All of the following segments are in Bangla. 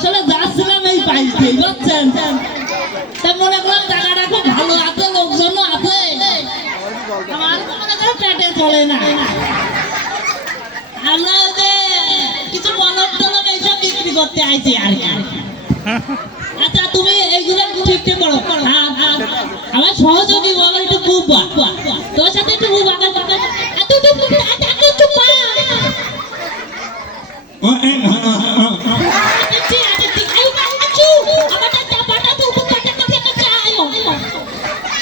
আসলে যাচ্ছিলাম এই পাইতে বুঝছেন, তা মনে করলাম জায়গাটা খুব ভালো আছে, লোকজন আছে, আমার মনে করেন পেটে চলে না। আমরা ওই যে কিছু মলম টলম এইসব বিক্রি করতে আইছি আর কি। আচ্ছা তুমি এইগুলো ঠিক ঠিক করো। আমার সহযোগী আমার একটু বুবা, তোর সাথে একটু বুবা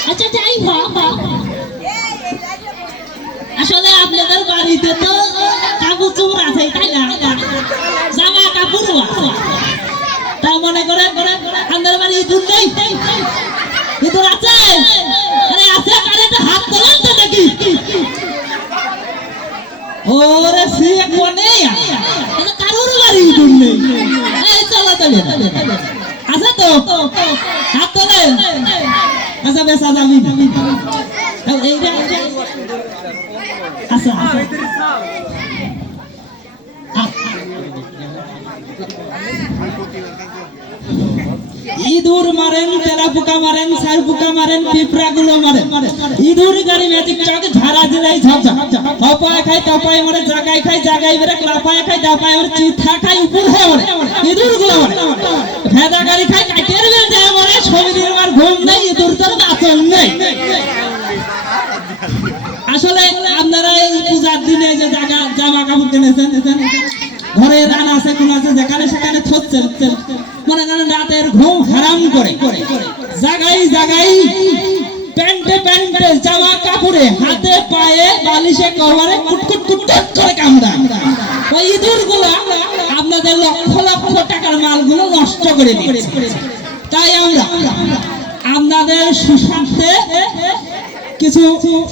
আচ্ছা যাই হোক, আসলে আপনাদের বাড়িতে তো কাপড় চোপড় আছে তাই না, জামা কাপড়ও আছে, তা মনে করে আমাদের বাড়ি ইঁদুর নেই? ইঁদুর আছে? আরে আছে, কারে তো হাত তোলেন তো দেখি। ওরে সে কোনে কারোর বাড়ি ইঁদুর নেই। এই চলো চলে আছে তো, হাত তোলেন। আচ্ছা বেশ যাবি এইটা আচ্ছা ইঁদুর মারেন, তেলা পোকা মারেন, সার পোকা মারেন, পিঁপড়া গুলো মারেন, ইঁদুর গাড়ি ম্যাজিক চক ঝাড়া দিলেই ঝপঝপ, হপায় খাই তপায় মরে, জাগায় খাই জাগায় বেরে, লাপায় খাই দাপায় মরে, চিথা খাই উপর হয়ে মরে, ইঁদুর গুলো মরে, ভেদা গাড়ি খাই কাটের বেল যায় মরে, শরীরের আর ঘুম নেই, ইঁদুর তোর বাঁচন নেই। আসলে আপনারা এই পূজার দিনে যে জামা কাপড় কিনেছেন, ঘরে রান আছে কোন আছে, যেখানে সেখানে থচ্ছেন, মনে করেন রাতের ঘুম হারাম করে জাগাই জাগাই প্যান্টে প্যান্টে জামা কাপড়ে হাতে পায়ে বালিশে কভারে কুটকুট কুটকুট করে কামড়া, ওই ইঁদুর গুলো আপনাদের লক্ষ লক্ষ টাকার মালগুলো নষ্ট করে দিচ্ছে। তাই আমরা আপনাদের সুস্বাস্থ্যে কিছু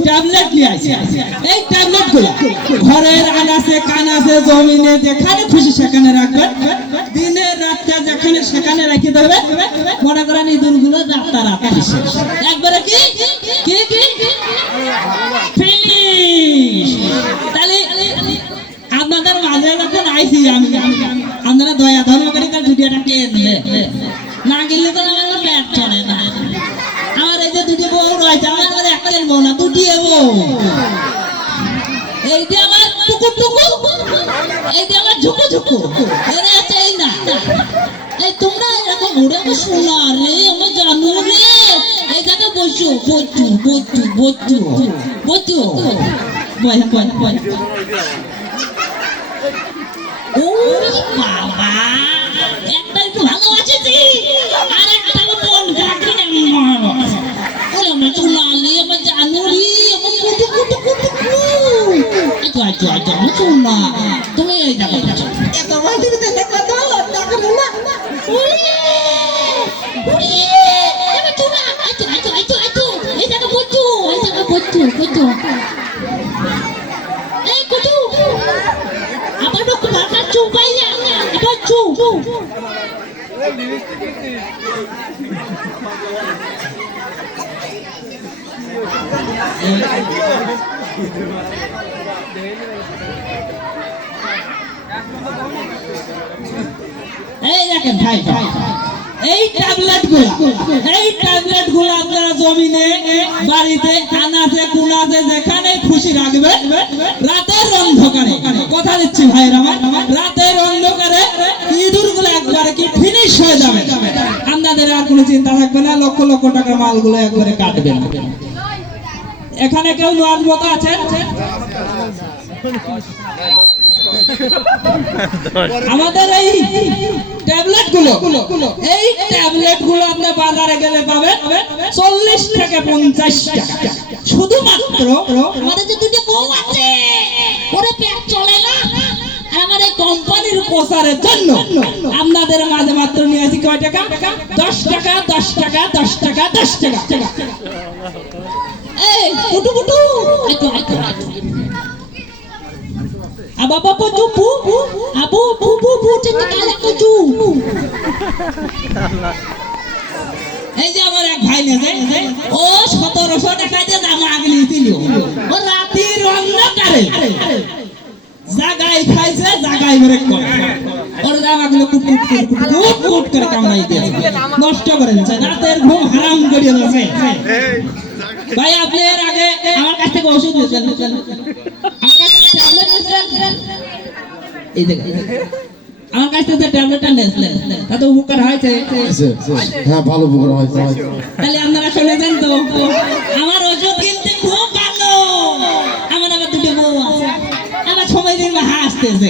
ট্যাবলেট নিয়ে আসি। এই ট্যাবলেট গুলো ঘরের আনাচে কানাচে জমিনে যেখানে খুশি সেখানে রাখবেন, দিনে রাতে যেখানে সেখানে রেখে দেবে। মনে করেন ইঁদুর গুলো রাতারাতি একবারে কি কি কি ফিনিশ। তাহলে আপনাদের মাঝে যখন আইসি আমি, আপনারা দয়া ধর্ম করে কাল ভিডিওটা কে দেবে, না গেলে তো আমার পেট চলে না। আমার এই যে দুটি বউ রয়েছে, আমার একটাই বউ না, দুটি বউ। এইটা আমার টুকু টুকু, এইটা আমার ঝুকু ঝুকু, এরা আছে এই না। এই তোমরা এরকম ঘুরে শোনা রে, আমার জানো রে, এই জায়গায় বসো, বসু বসু বসু বসু বয় বয় বয়। ওরে বাবা, একটা একটু ভালোবাসেছি আর একটা মন কাটে না। আমার চুলালি, আমার জানুরি, আমার কুটু কুটু কুটু কুটু। আচ্ছা আচ্ছা আমার চুলা, তুমি এই জায়গা এত ভাই তুমি দেখা দাও টাকা না। ওরে ওরে আমার চুলা, আচ্ছা আচ্ছা আচ্ছা আচ্ছা এই জায়গা বচ্চু, এই জায়গা বচ্চু বচ্চু। এই কুটু আবার তো ভাষা চুপাই না, আবার চু এই দেখেন ভাই, এই ট্যাবলেট গুলো আপনারা জমিনে বাড়িতে আনাচে কুনাচে যেখানে খুশি রাখবেন। রাতের অন্ধকারে, কথা দিচ্ছি ভাইয়ের আমার, রাতের অন্ধকারে ইঁদুর গুলো একবারে কি ফিনিশ হয়ে যাবে। আপনাদের আর কোনো চিন্তা থাকবে না, লক্ষ লক্ষ টাকার মালগুলো একবারে কাটবেন। এখানে কেউ নোয়াজ মতো আছে? আমাদের এই ট্যাবলেট গুলো আপনি বাজারে গেলে পাবেন 40 থেকে 50 টাকা। শুধুমাত্র আমাদের যে দুটো বউ আছে, ওরে পেট চলে না, আমার এই কোম্পানির প্রচারের জন্য আপনাদের মাঝে মাত্র নিয়ে আসি কয় টাকা? 10 টাকা 10 টাকা 10 টাকা 10 টাকা। এই কুটু কুটু আইতো আইতো আইতো আবা বাবা চুপু আবু বু বু বু চিৎকার কুচু। এই যে আমার এক ভাই নেছে, ও 1700 টাকা দিয়ে জামা আগলি দিল, ও রাতের অন্ধকারে জাগাই খাইছে, জাগাই ব্রেক করে ওর জামা গুলো কুট করে কামড়াই দিয়েছে, নষ্ট করে দিয়েছে, রাতের ঘুম হারাম করিয়ে দিয়েছে। ভাই আপনি এর আগে আমার কাছ থেকে ওষুধ নিয়েছেন, আমার কাছ থেকে ট্যাবলেট নিয়েছেন, এই দেখেন আমার কাছ থেকে ট্যাবলেটটা নিয়েছিলেন, তাতে উপকার হয়েছে? হ্যাঁ ভালো উপকার হয়েছে। তাহলে আপনারা শুনেছেন তো, আমার ওষুধ কিনতে খুব ভালো। আমার আবার দুটো বউ আছে, আমার সময় দিন হাসতেছে,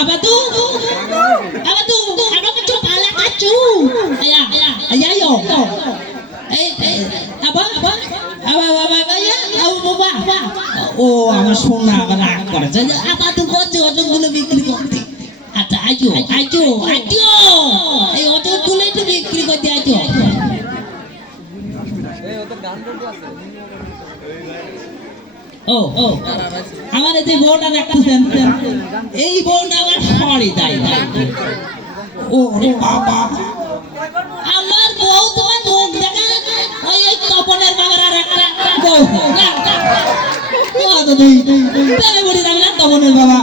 apa tuh apa kecoba lah kacu ayah yo apa ya apa oh আমার সোনা আবার রাগ করেছে, apa tuh ওষুধগুলো বিক্রি করতে? আচ্ছা আজো এই ওষুধগুলো একটু বিক্রি করতে আজো। ও আমার এই যে বউটা দেখতেছেন, এই বউটা আমার সরি তাই। ও রে বাবা, আমার বউ তোমার মুখ দেখা ওই তপনের বাবার আর একটা বউ না, প্রেমে পড়ে যাবে না তপনের বাবা।